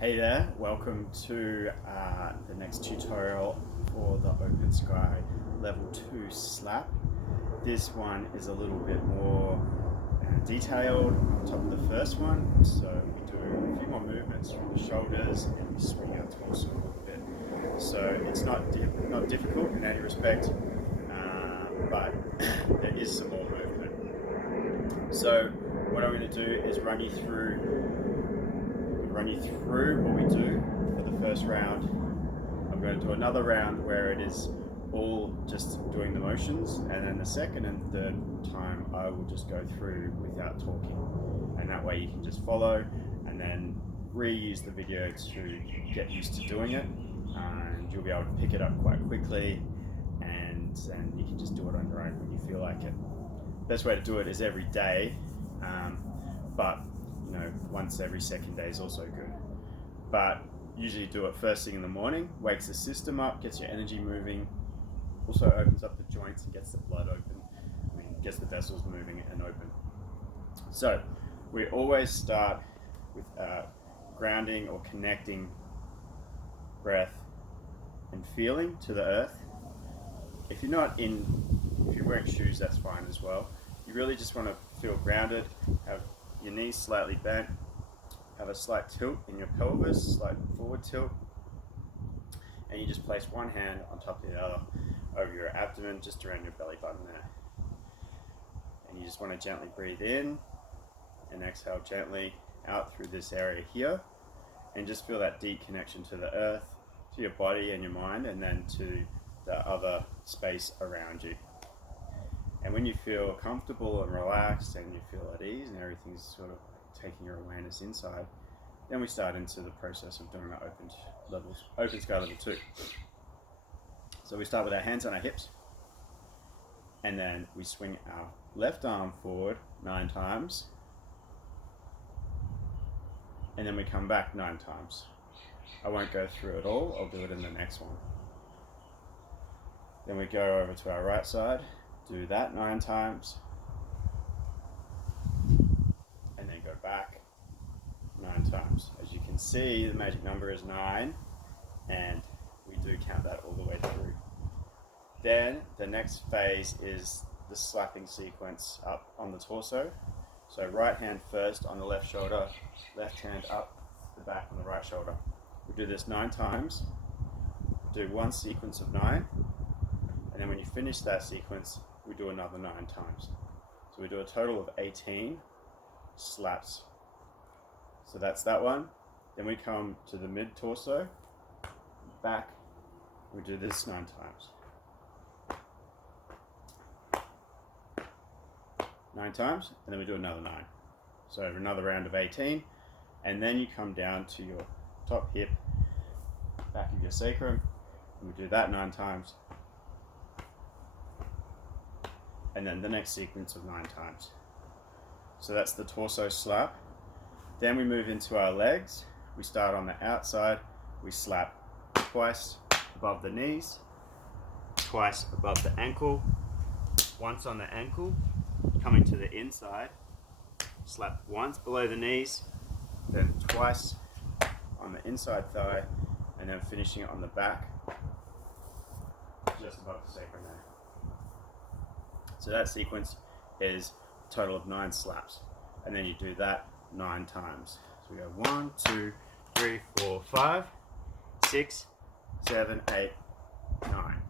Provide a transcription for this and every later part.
Hey there, welcome to the next tutorial for the Open Sky Level 2 slap. This one is a little bit more detailed on top of the first one, so we do a few more movements from the shoulders and we swing our torso a little bit. So it's not difficult in any respect, but there is some more movement. So what I'm going to do is run you through what we do for the first round. I'm going to do another round where it is all just doing the motions, and then the second and third time I will just go through without talking, and that way you can just follow and then reuse the video to get used to doing it, and you'll be able to pick it up quite quickly, and then you can just do it on your own when you feel like it. Best way to do it is every day, but you know, once every second day is also good. But usually do it first thing in the morning, wakes the system up, gets your energy moving, also opens up the joints and gets the blood open, gets the vessels moving and open. So we always start with grounding or connecting breath and feeling to the earth. If you're wearing shoes, that's fine as well. You really just want to feel grounded, have your knees slightly bent, have a slight tilt in your pelvis, slight forward tilt, and you just place one hand on top of the other over your abdomen, just around your belly button there. And you just want to gently breathe in and exhale gently out through this area here, and just feel that deep connection to the earth, to your body and your mind, and then to the other space around you. And when you feel comfortable and relaxed and you feel at ease and everything's sort of taking your awareness inside, then we start into the process of doing our Open Sky Level 2. So we start with our hands on our hips, and then we swing our left arm forward 9 times, and then we come back 9 times. I won't go through it all, I'll do it in the next one. Then we go over to our right side, do that 9 times, and then go back 9 times. As you can see, the magic number is 9, and we do count that all the way through. Then the next phase is the slapping sequence up on the torso. So right hand first on the left shoulder, left hand up the back on the right shoulder. We do this 9 times, do one sequence of 9, and then when you finish that sequence, we do another 9 times. So we do a total of 18 slaps. So that's that one. Then we come to the mid torso, back, we do this 9 times. 9 times, and then we do another 9. So another round of 18, and then you come down to your top hip, back of your sacrum, and we do that 9 times. And then the next sequence of 9 times. So that's the torso slap. Then we move into our legs. We start on the outside. We slap twice above the knees, twice above the ankle, once on the ankle, coming to the inside, slap once below the knees, then twice on the inside thigh, and then finishing it on the back, just above the sacrum there. So that sequence is a total of 9 slaps, and then you do that 9 times. So we go 1, 2, 3, 4, 5, 6, 7, 8, 9.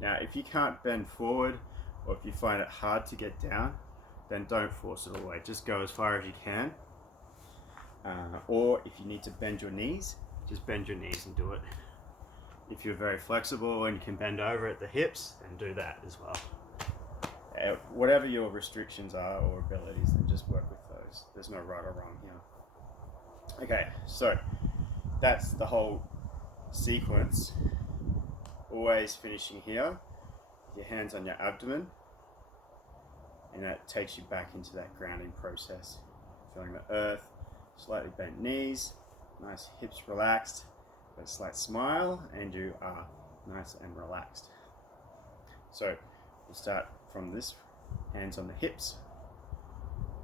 Now if you can't bend forward, or if you find it hard to get down, then don't force it all the way. Just go as far as you can. Or if you need to bend your knees, just bend your knees and do it. If you're very flexible and you can bend over at the hips, then do that as well. Whatever your restrictions are or abilities, then just work with those. There's no right or wrong here. Okay, so that's the whole sequence. Always finishing here with your hands on your abdomen, and that takes you back into that grounding process. Feeling the earth, slightly bent knees, nice hips relaxed, a slight smile, and you are nice and relaxed. So we'll start from this, hands on the hips,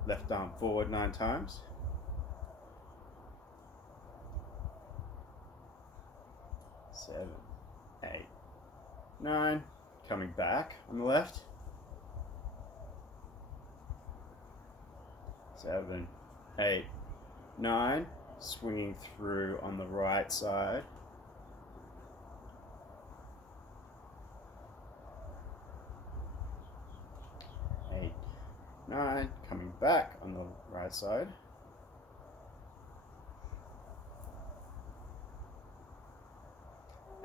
left arm forward 9 times, 7, 8, 9. Coming back on the left. 7, 8, 9. Swinging through on the right side. 8, 9. Coming back on the right side.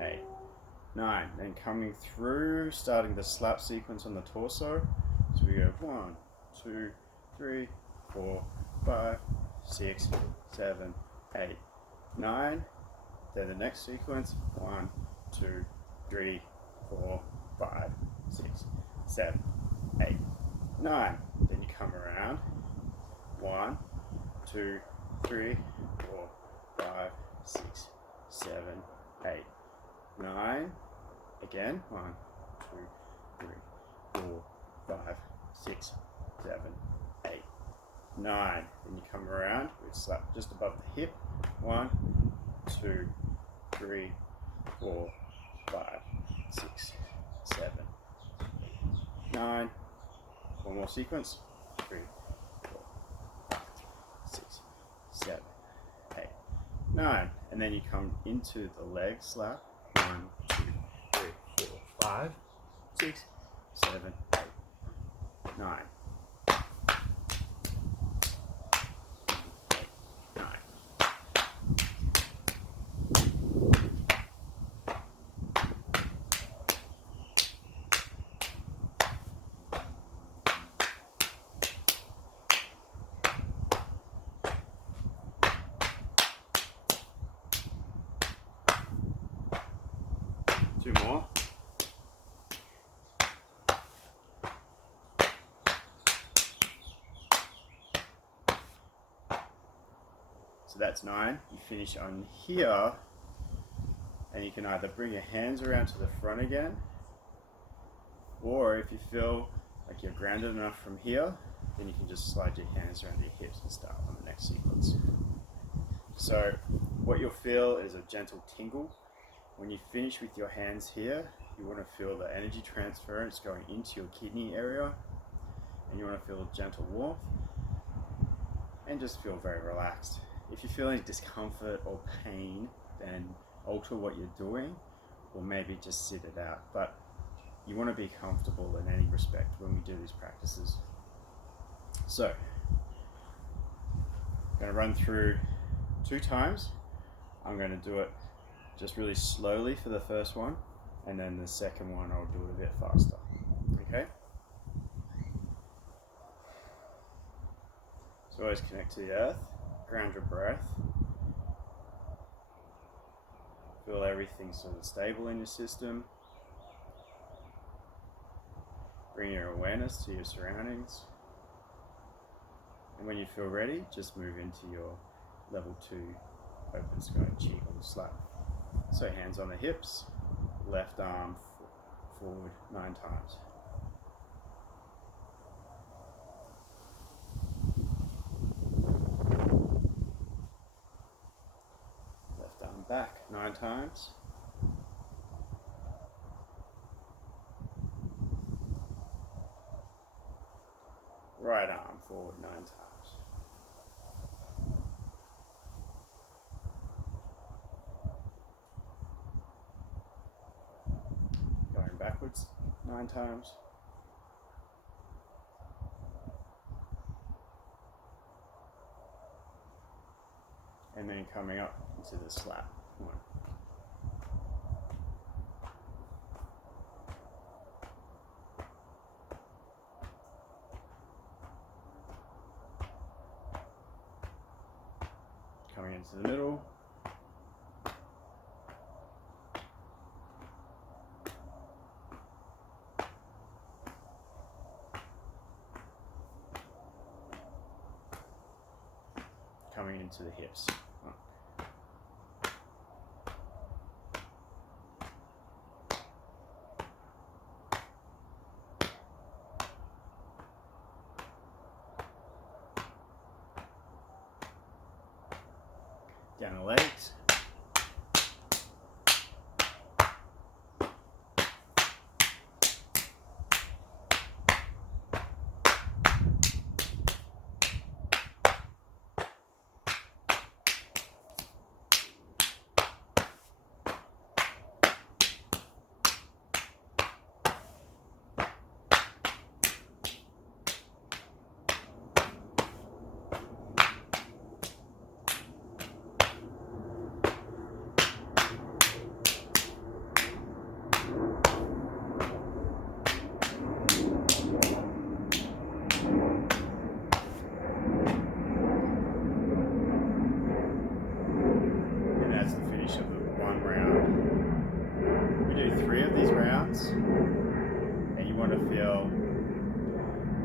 8, 9. Then coming through, starting the slap sequence on the torso. So we go 1, 2, 3, 4, 5, 6, 7, 8, 9. Then the next sequence, 1, 2, 3, 4, 5, 6, 7, 8, 9. Then you come around, 1, 2, 3, 4, 5, 6, 7, 8, 9. Again, 1, 2, 3, 4, 5, 6, 7, 8, 9. Then you come around, we slap just above the hip. 1, 2, 3, 4, 5, 6, 7, 8, 9. One more sequence. 3, 4, 5, 6, 7, 8, 9. And then you come into the leg slap. 1, 2, 3, 4, 5, 6, 7, 8, 9. 9. 2 more. So that's 9. You finish on here, and you can either bring your hands around to the front again, or if you feel like you're grounded enough from here, then you can just slide your hands around your hips and start on the next sequence. So what you'll feel is a gentle tingle. When you finish with your hands here, you want to feel the energy transference going into your kidney area, and you want to feel gentle warmth and just feel very relaxed. If you feel any discomfort or pain, then alter what you're doing, or maybe just sit it out. But you want to be comfortable in any respect when we do these practices. So I'm going to run through 2 times. I'm going to do it just really slowly for the first one, and then the second one I'll do it a bit faster. Okay? So always connect to the earth, ground your breath, feel everything sort of stable in your system. Bring your awareness to your surroundings, and when you feel ready, just move into your level 2 open sky Qigong slap. So hands on the hips, left arm forward 9 times. Left arm back 9 times. Right arm forward 9 times. Going backwards 9 times. And then coming up into the slap. 1. Coming into the middle. Coming into the hips. 1. Down the legs.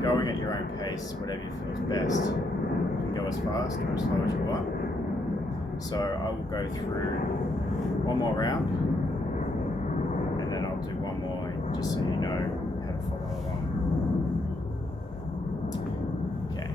going at your own pace, whatever you feel is best. You can go as fast or as slow as you want. So I will go through one more round, and then I'll do one more just so you know how to follow along. Okay.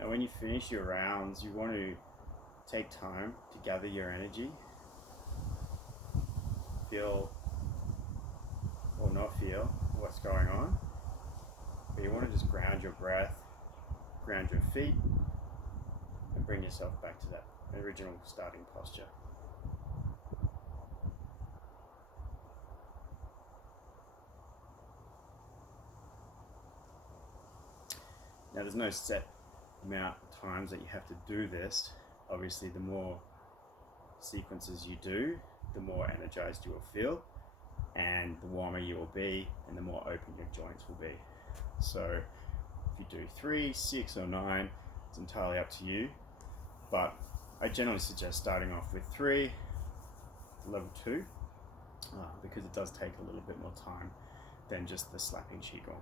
And when you finish your rounds, you want to take time to gather your energy. Feel or not feel what's going on. But you want to just ground your breath, ground your feet, and bring yourself back to that original starting posture. Now there's no set amount of times that you have to do this. Obviously the more sequences you do, the more energized you will feel, and the warmer you will be, and the more open your joints will be. So if you do 3, 6 or 9, it's entirely up to you, but I generally suggest starting off with 3, level 2, because it does take a little bit more time than just the slapping Qigong.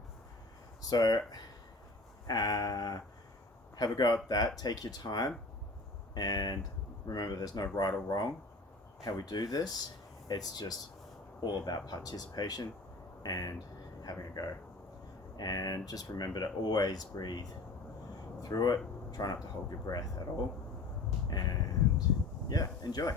So have a go at that, take your time, and remember there's no right or wrong how we do this. It's just all about participation and having a go. And just remember to always breathe through it. Try not to hold your breath at all. And yeah, enjoy.